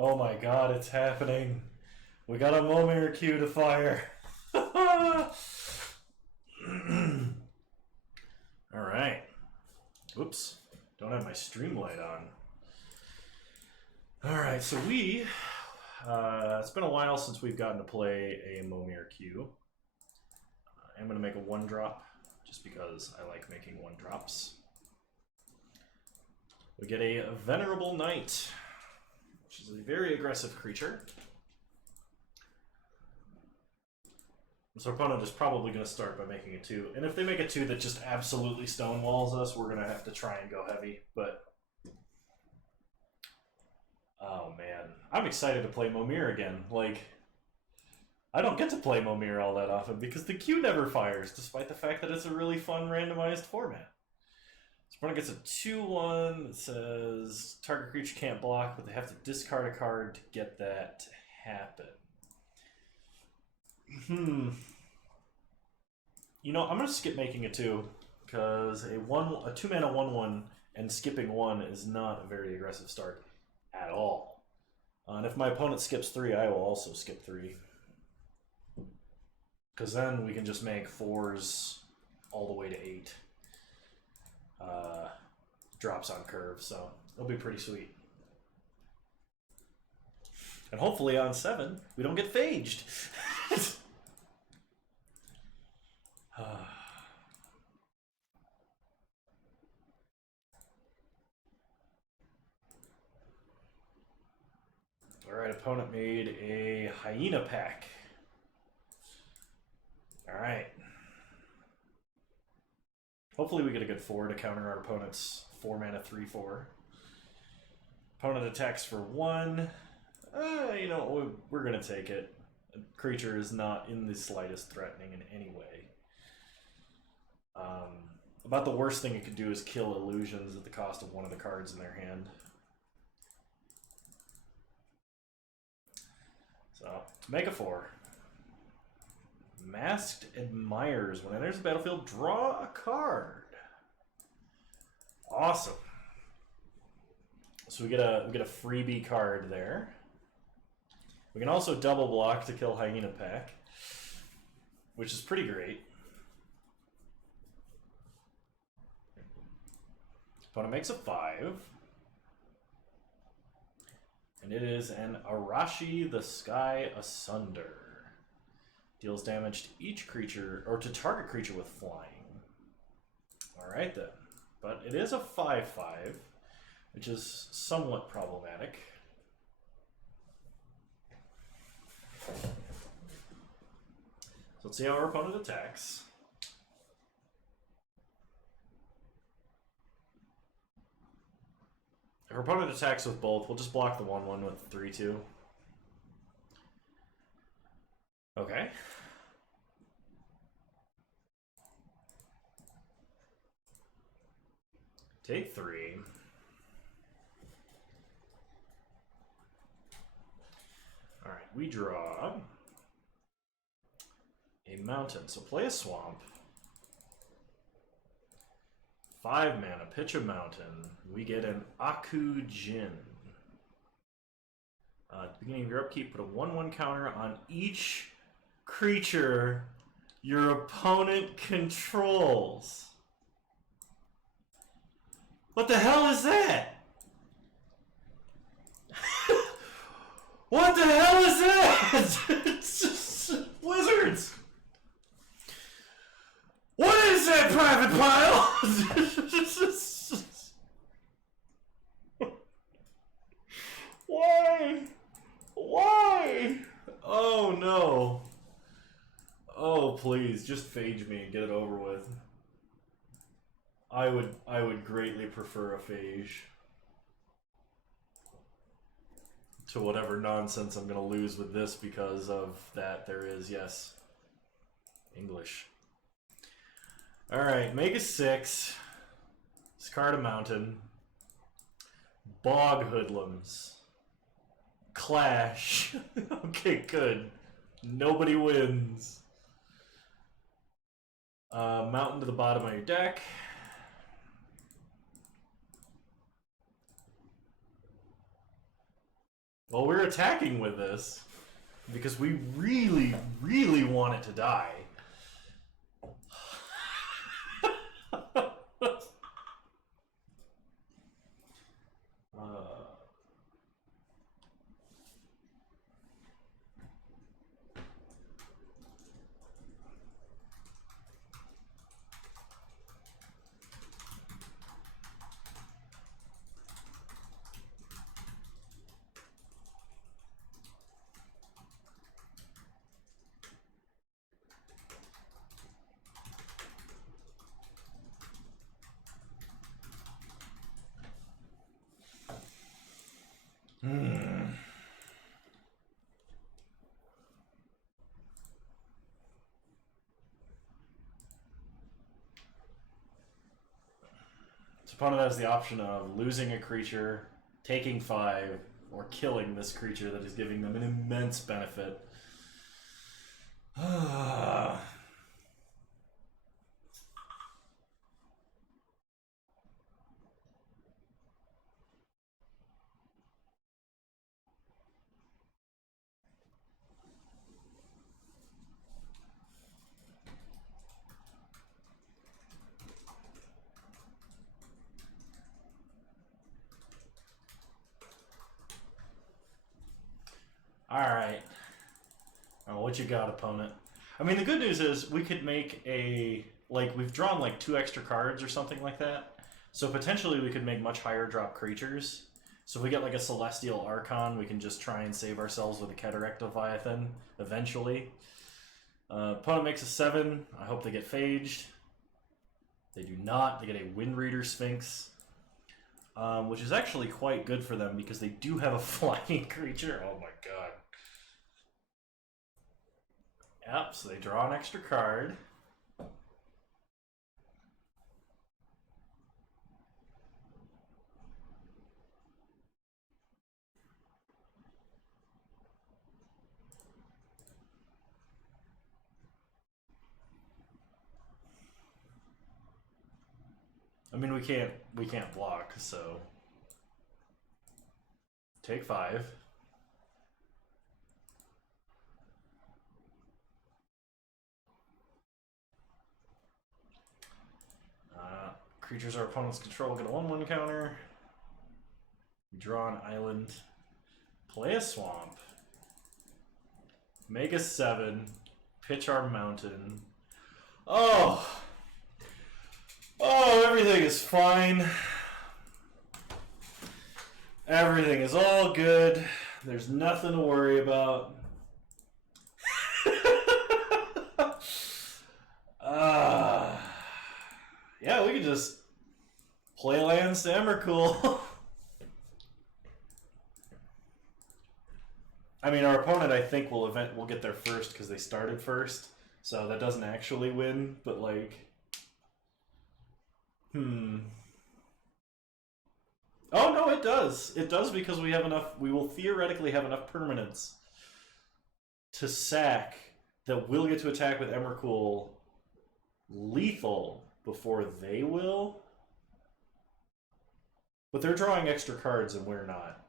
Oh my god, it's happening. We got a Momir queue to fire. Alright. Oops. Don't have my Streamlight on. Alright, so it's been a while since we've gotten to play a Momir queue. I'm going to make a 1-drop, just because I like making 1-drops. We get a Venerable Knight, which is a very aggressive creature. So our opponent is probably going to start by making a 2. And if they make a 2 that just absolutely stonewalls us, we're going to have to try and go heavy. But, oh man, I'm excited to play Momir again. Like, I don't get to play Momir all that often because the queue never fires, despite the fact that it's a really fun randomized format. So opponent gets a 2-1 that says target creature can't block, but they have to discard a card to get that to happen. You know, I'm going to skip making a 2, because a 2-mana 1-1 and skipping 1 is not a very aggressive start at all. And if my opponent skips 3, I will also skip 3. Because then we can just make 4s all the way to 8. Drops on curve, so it'll be pretty sweet. And hopefully on 7, we don't get phaged. Alright, opponent made a Hyena pack. Alright. Hopefully we get a good 4 to counter our opponent's 4-mana 3-4. Opponent attacks for 1. You know, we're going to take it. A creature is not in the slightest threatening in any way. About the worst thing it could do is kill illusions at the cost of one of the cards in their hand. So, to make a 4. Masked Admirers. When it enters the battlefield, draw a card. Awesome. So we get a freebie card there. We can also double block to kill Hyena Pack, which is pretty great. Opponent makes a 5. And it is an Arashi the Sky Asunder. Deals damage to each creature, or to target creature with flying. Alright then. But it is a 5-5, which is somewhat problematic. So let's see how our opponent attacks. If our opponent attacks with both, we'll just block the 1-1 with 3-2. Okay. Take 3. Alright, we draw a mountain. So play a swamp. 5 mana, pitch a mountain. We get an Aku Jin. At the beginning of your upkeep, put a 1-1 counter on each creature your opponent controls. What the hell is that? What the hell is that? It's just wizards. What is that, private pile? Why? Why? Oh no. Oh please, just phage me and get it over with. I would greatly prefer a phage to whatever nonsense I'm gonna lose with this because of that. There is, yes, English. Alright, make a 6. Discard a mountain. Bog Hoodlums. Clash. Okay, good. Nobody wins. Mountain to the bottom of your deck. Well, we're attacking with this because we really, really want it to die. So opponent has the option of losing a creature, taking 5, or killing this creature that is giving them an immense benefit. Alright. Oh, what you got, opponent? I mean, the good news is we could make a... Like, we've drawn like 2 extra cards or something like that. So potentially we could make much higher drop creatures. So if we get like a Celestial Archon, we can just try and save ourselves with a Cataract Leviathan eventually. Opponent makes a 7. I hope they get phaged. They do not. They get a Wind Reader Sphinx. Which is actually quite good for them because they do have a flying creature. Oh my god. Yep, so they draw an extra card. I mean, we can't block, so take 5. Creatures our opponent's control get a 1/1 counter. Draw an island. Play a swamp. Make a 7. Pitch our mountain. Oh! Oh, everything is fine. Everything is all good. There's nothing to worry about. Yeah, we could just play lands to Emrakul. I mean, our opponent, I think, will get there first because they started first, so that doesn't actually win. But like, Oh no, it does. It does because we have enough. We will theoretically have enough permanents to sack that will get to attack with Emrakul lethal before they will. But they're drawing extra cards and we're not.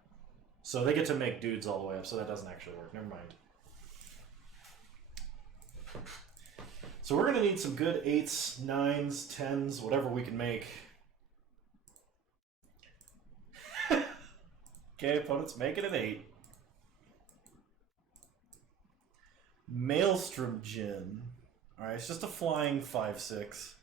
So they get to make dudes all the way up, so that doesn't actually work. Never mind. So we're going to need some good 8s, 9s, 10s, whatever we can make. Okay, opponent's making an 8. Maelstrom Djinn. Alright, it's just a flying 5/6.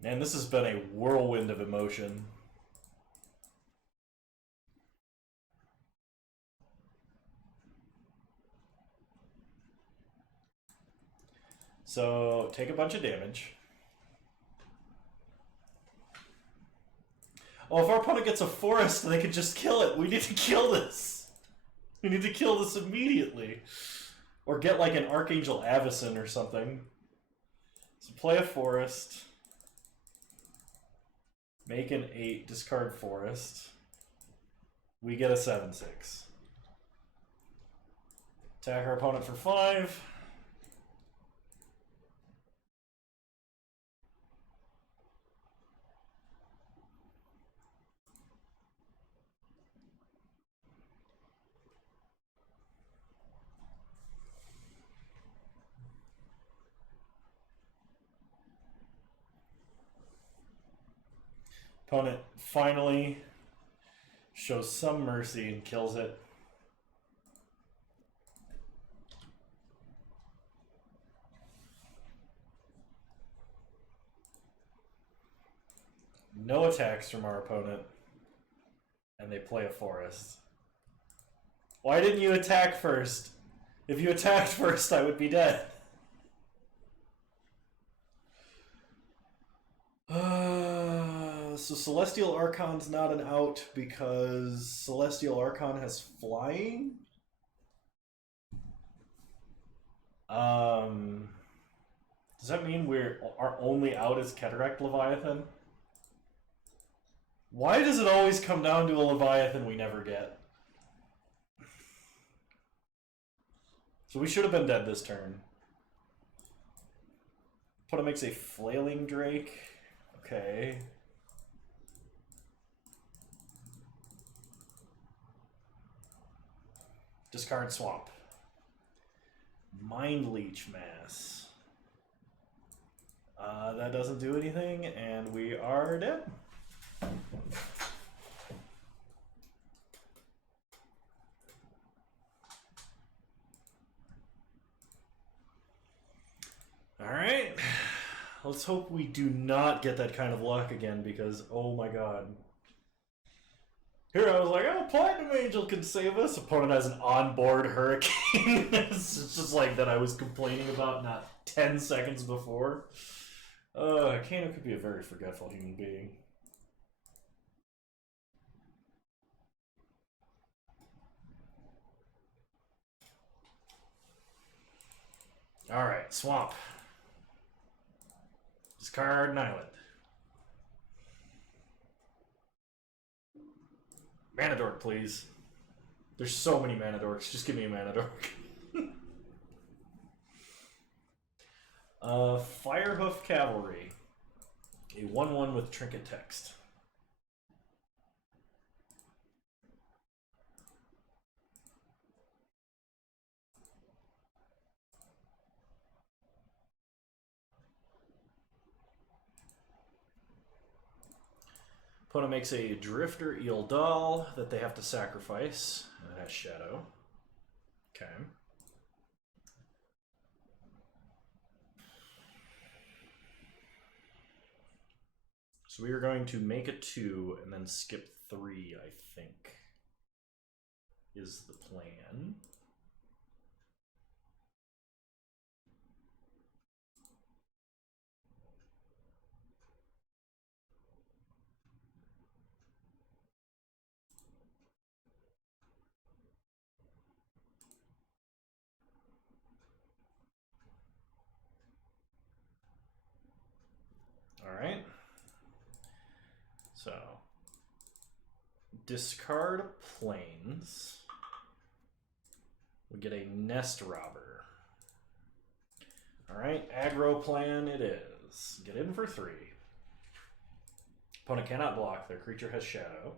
Man, this has been a whirlwind of emotion. So, take a bunch of damage. Oh, if our opponent gets a forest, they could just kill it. We need to kill this. We need to kill this immediately. Or get like an Archangel Avacyn or something. So play a forest. Make an 8, discard forest. We get a 7/6. Attack our opponent for 5. Opponent finally shows some mercy and kills it. No attacks from our opponent. And they play a forest. Why didn't you attack first? If you attacked first, I would be dead. So Celestial Archon's not an out because Celestial Archon has flying? Does that mean our only out is Cataract Leviathan? Why does it always come down to a Leviathan we never get? So we should have been dead this turn. Opponent makes a Flailing Drake. Okay. Discard Swamp. Mind Leech Mass. That doesn't do anything, and we are dead. Alright. Let's hope we do not get that kind of luck again, because, oh my god. Here I was like, oh, Platinum Angel can save us. Opponent has an onboard Hurricane. It's just like that I was complaining about not 10 seconds before. Kano could be a very forgetful human being. Alright, Swamp. Discard an island. Mana Dork, please. There's so many Mana Dorks. Just give me a Mana Dork. Firehoof Cavalry. A 1/1 with Trinket Text. Opponent makes a Drifter Ealdal that they have to sacrifice. And it has Shadow. Okay. So we are going to make a 2 and then skip 3, I think, is the plan. All right. So, discard planes. We get a Nest Robber. All right, aggro plan it is. Get in for 3. Opponent cannot block. Their creature has Shadow.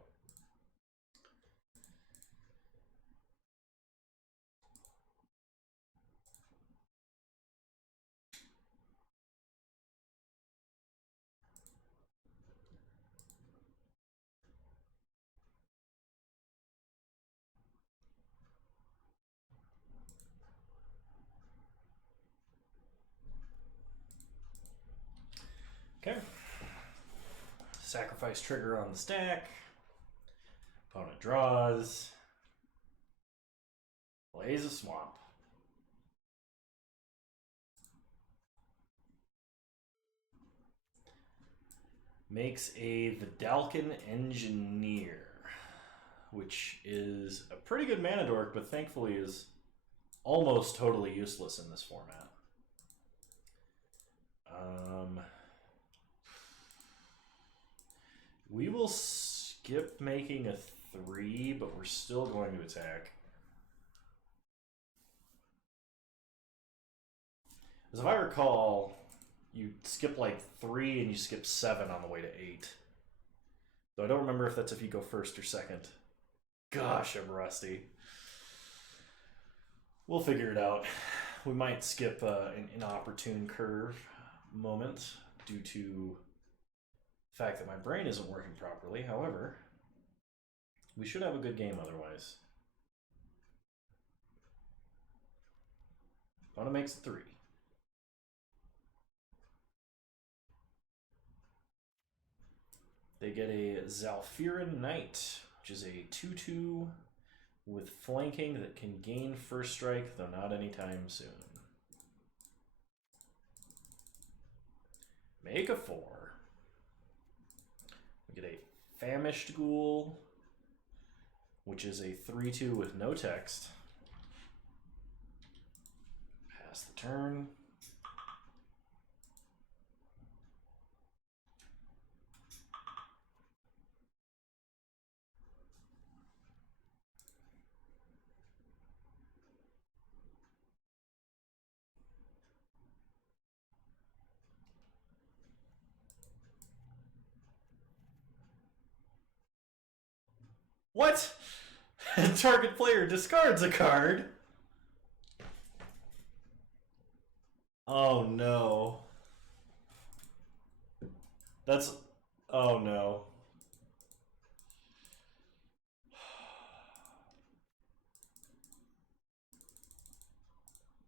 Okay. Sacrifice trigger on the stack. Opponent draws. Plays a Swamp. Makes a Vidalcan Engineer, which is a pretty good mana dork, but thankfully is almost totally useless in this format. We will skip making a 3, but we're still going to attack. As if I recall, you skip like 3 and you skip 7 on the way to 8. So I don't remember if that's if you go first or second. Gosh, I'm rusty. We'll figure it out. We might skip an inopportune curve moment due to fact that my brain isn't working properly. However, we should have a good game otherwise. Opponent makes 3. They get a Zalfiran Knight, which is a 2/2 with flanking that can gain first strike, though not anytime soon. Make a 4. We get a Famished Ghoul, which is a 3/2 with no text. Pass the turn. What? Target player discards a card. Oh no. That's... Oh no.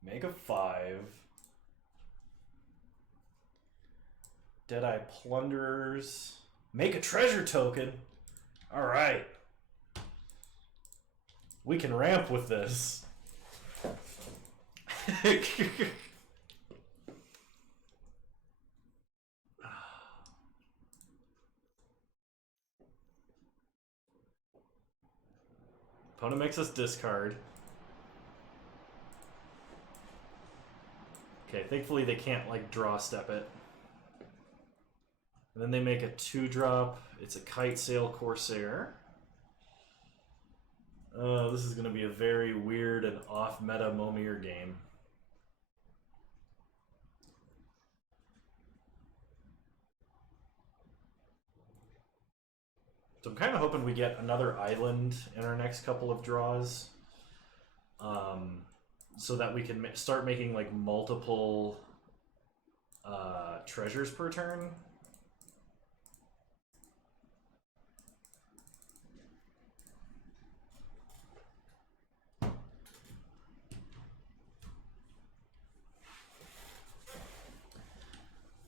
Make a 5. Deadeye Plunderers. Make a treasure token. Alright. We can ramp with this. Opponent makes us discard. Okay, thankfully they can't, like, draw step it. And then they make a 2-drop. It's a Kite Sail Corsair. Oh, this is going to be a very weird and off-meta Momir game. So I'm kind of hoping we get another island in our next couple of draws. So that we can start making, like, multiple treasures per turn.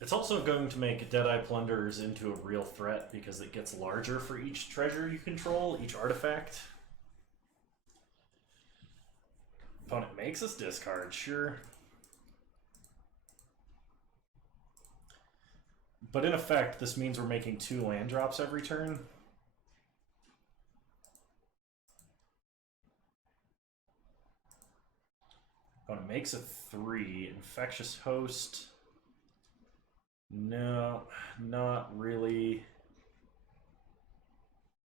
It's also going to make Deadeye Plunderers into a real threat because it gets larger for each treasure you control, each artifact. Opponent makes us discard, sure. But in effect, this means we're making 2 land drops every turn. Opponent makes a 3. Infectious Host. No, not really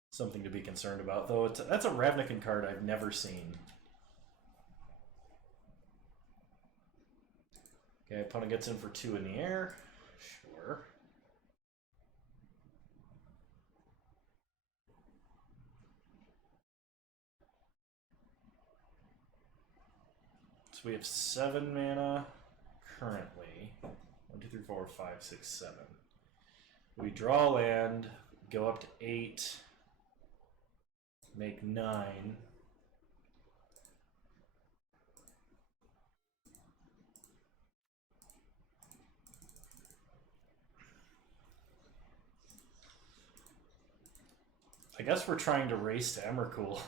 something to be concerned about, though. That's a Ravnican card I've never seen. Okay, opponent gets in for 2 in the air. Sure. So we have 7 mana currently. 1, 2, 3, 4, 5, 6, 7. We draw land, go up to 8, make 9. I guess we're trying to race to Emrakul.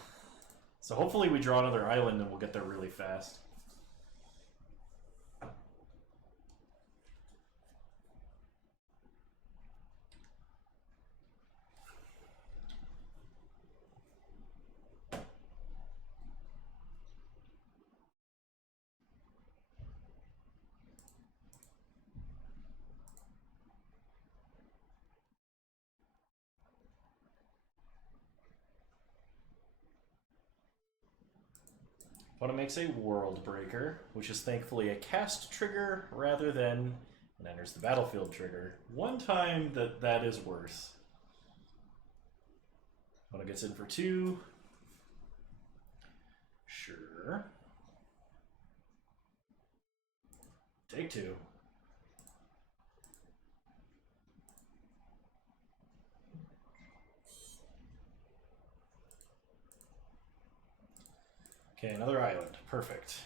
So hopefully we draw another island and we'll get there really fast. Opponent makes a World Breaker, which is thankfully a cast trigger rather than an enters the battlefield trigger. One time that is worse. Opponent gets in for 2. Sure. Take 2. Okay, another island. Perfect.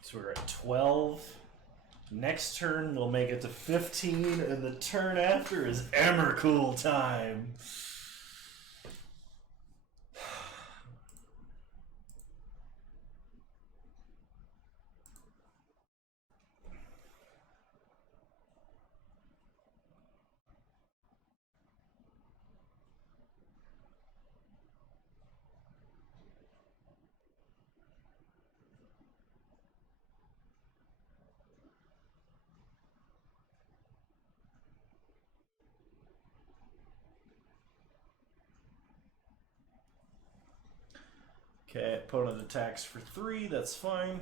So we're at 12. Next turn we'll make it to 15, and the turn after is Emrakul time. Okay, opponent attacks for 3, that's fine.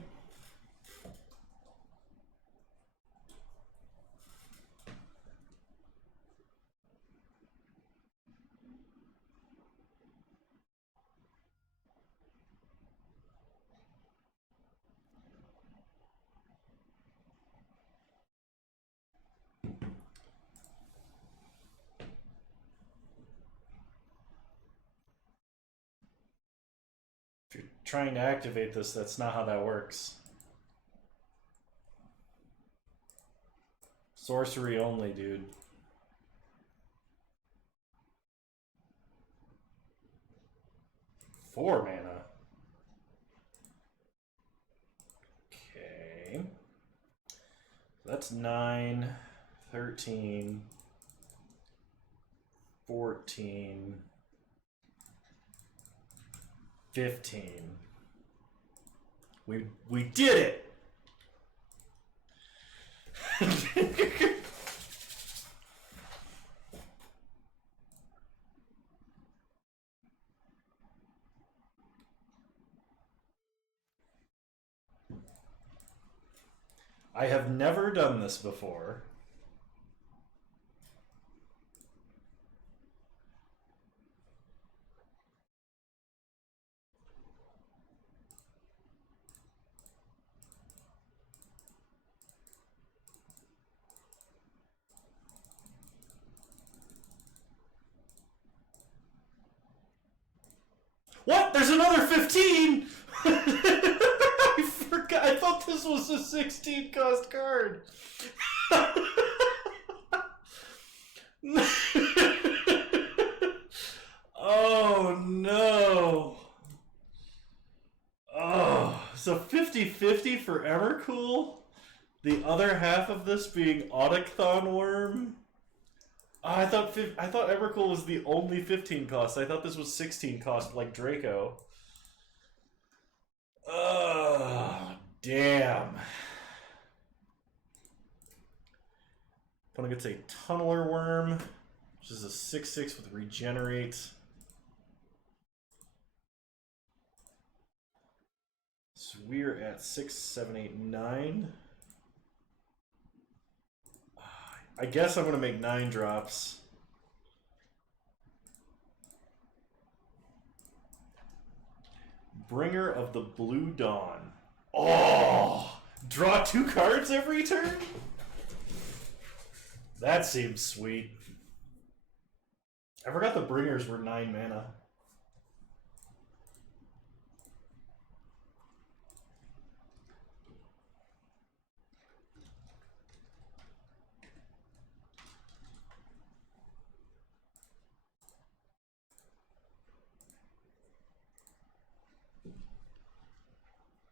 If you're trying to activate this, that's not how that works. Sorcery only, dude. Four mana. Okay. That's 9, 13, 14, 15. We did it! I have never done this before. What? There's another 15? I forgot. I thought this was a 16 cost card. Oh no. Oh, so 50-50 for Emrakul? The other half of this being Autochthon Worm? Oh, I thought Emrakul was the only 15 cost. I thought this was 16 cost like Draco. Oh, damn. Opponent gets a Tunneler Worm, which is a 6/6 with Regenerate. So we're at 6, 7, 8, 9. I guess I'm going to make 9 drops. Bringer of the Blue Dawn. Oh! Draw 2 cards every turn? That seems sweet. I forgot the Bringers were 9 mana.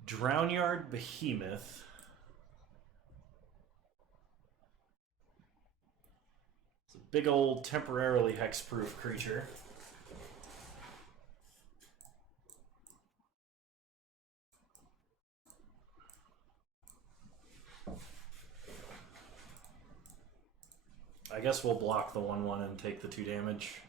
Drownyard Behemoth. It's a big old temporarily hexproof creature. I guess we'll block the 1/1 and take the 2 damage.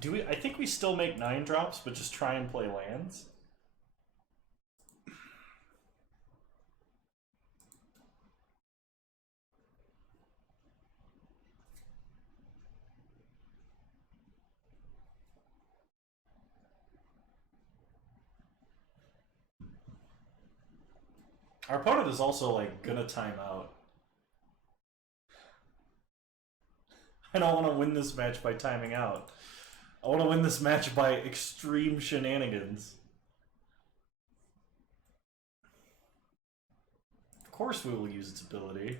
Do we? I think we still make 9 drops, but just try and play lands. Our opponent is also like gonna time out. I don't want to win this match by timing out. I want to win this match by extreme shenanigans. Of course we will use its ability.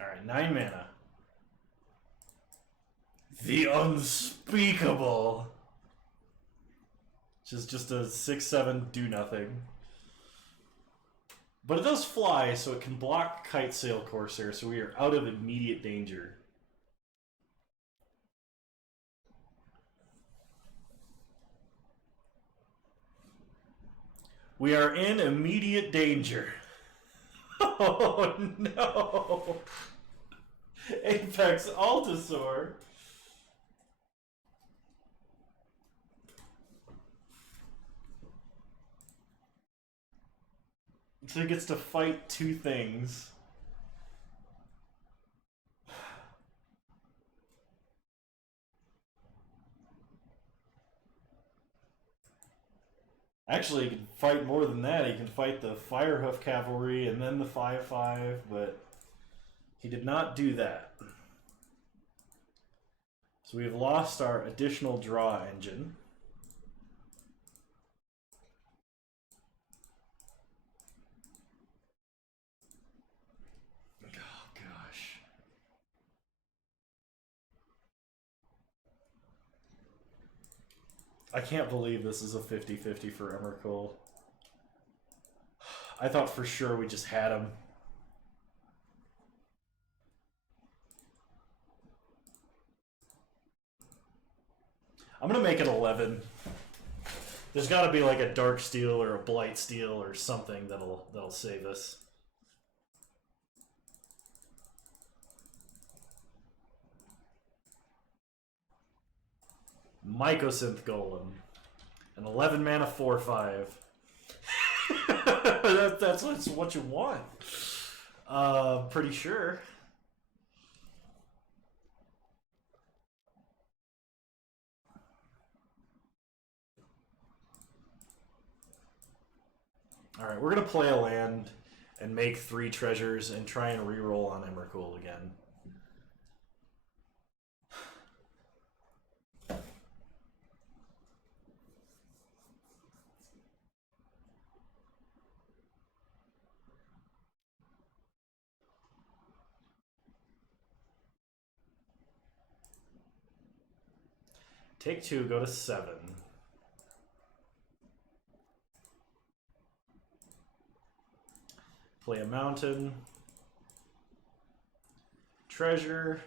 Alright, 9 mana. The Unspeakable! Which is just a 6/7 do nothing. But it does fly, so it can block Kite Sail Corsair, so we are out of immediate danger. We are in immediate danger. Oh no! Apex Altasaur. So he gets to fight two things. Actually, he can fight more than that. He can fight the Firehoof Cavalry and then the 5/5, but he did not do that. So we have lost our additional draw engine. Oh, gosh. I can't believe this is a 50-50 for Emrakul. I thought for sure we just had him. I'm gonna make it 11. There's got to be like a Dark Steel or a Blight Steel or something that'll save us. Mycosynth Golem, an 11 mana 4/5. That's what you want. Pretty sure. Alright, we're going to play a land and make 3 treasures and try and reroll on Emrakul again. Take 2, go to 7. Play a mountain. Treasure.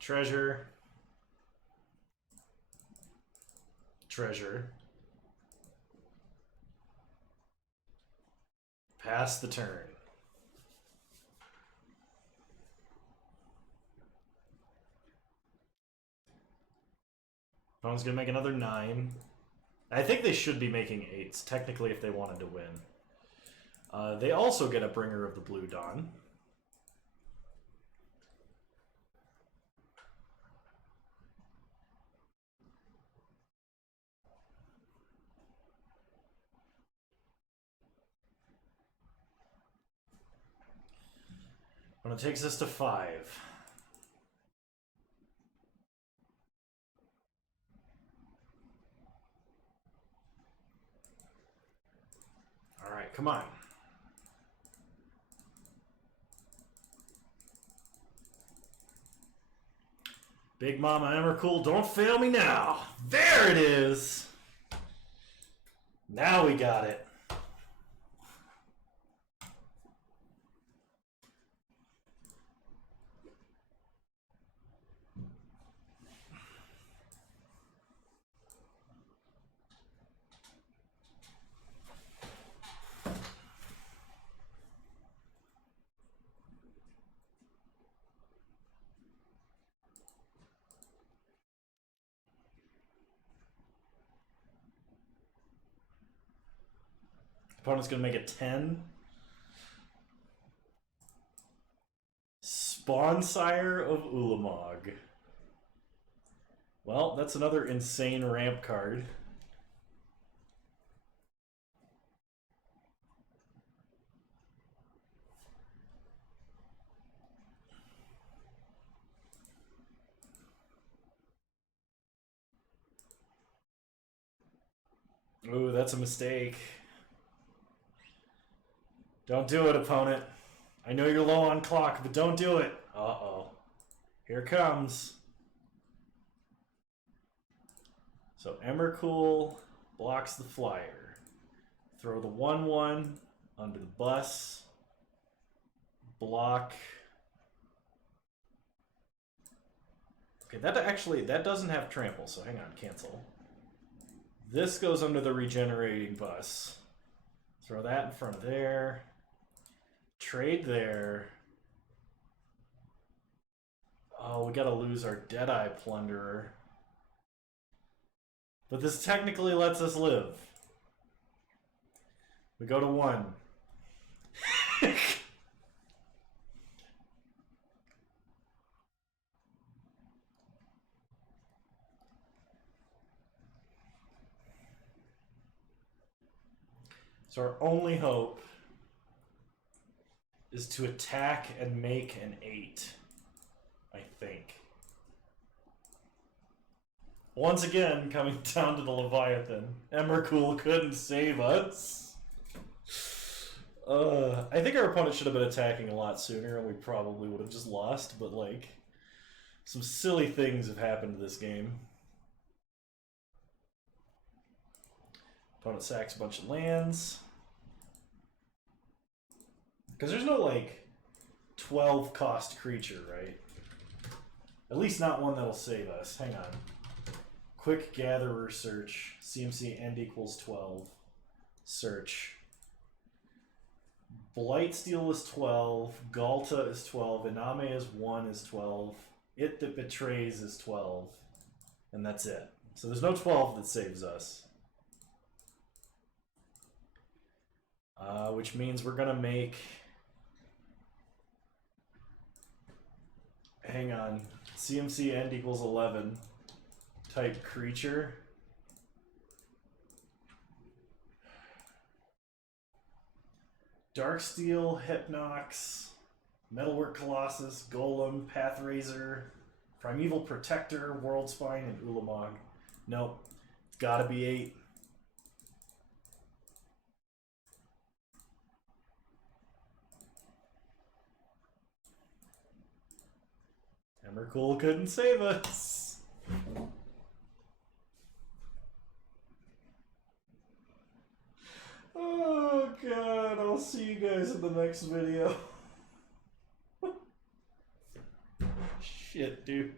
Treasure. Treasure. Pass the turn. Opponent's gonna make another 9. I think they should be making 8s, technically, if they wanted to win. They also get a Bringer of the Blue Dawn. Opponent takes us to 5. Alright, come on. Big Mama Emrakul, don't fail me now. There it is. Now we got it. Opponent's gonna make it 10. Spawn Sire of Ulamog. Well, that's another insane ramp card. Ooh, that's a mistake. Don't do it, opponent. I know you're low on clock, but don't do it. Uh-oh. Here it comes. So Emrakul blocks the flyer. Throw the 1/1 under the bus. Block. Okay, that doesn't have trample, so hang on, cancel. This goes under the regenerating bus. Throw that in front of there. Trade there. Oh, we gotta lose our Deadeye Plunderer. But this technically lets us live. We go to 1. So our only hope is to attack and make an 8, I think. Once again, coming down to the Leviathan. Emrakul couldn't save us. I think our opponent should have been attacking a lot sooner and we probably would have just lost, but like, some silly things have happened to this game. Opponent sacks a bunch of lands. Because there's no, like, 12 cost creature, right? At least not one that'll save us. Hang on. Quick Gatherer search. CMC end equals 12. Search. Blightsteel is 12. Galta is 12. Iname is 1 is 12. It That Betrays is 12. And that's it. So there's no 12 that saves us. Which means we're going to make... Hang on. CMC end equals 11 type creature. Darksteel, Hypnox, Metalwork Colossus, Golem, Pathraiser, Primeval Protector, Worldspine, and Ulamog. Nope. It's gotta be 8. Emrakul couldn't save us. Oh god, I'll see you guys in the next video. Shit, dude.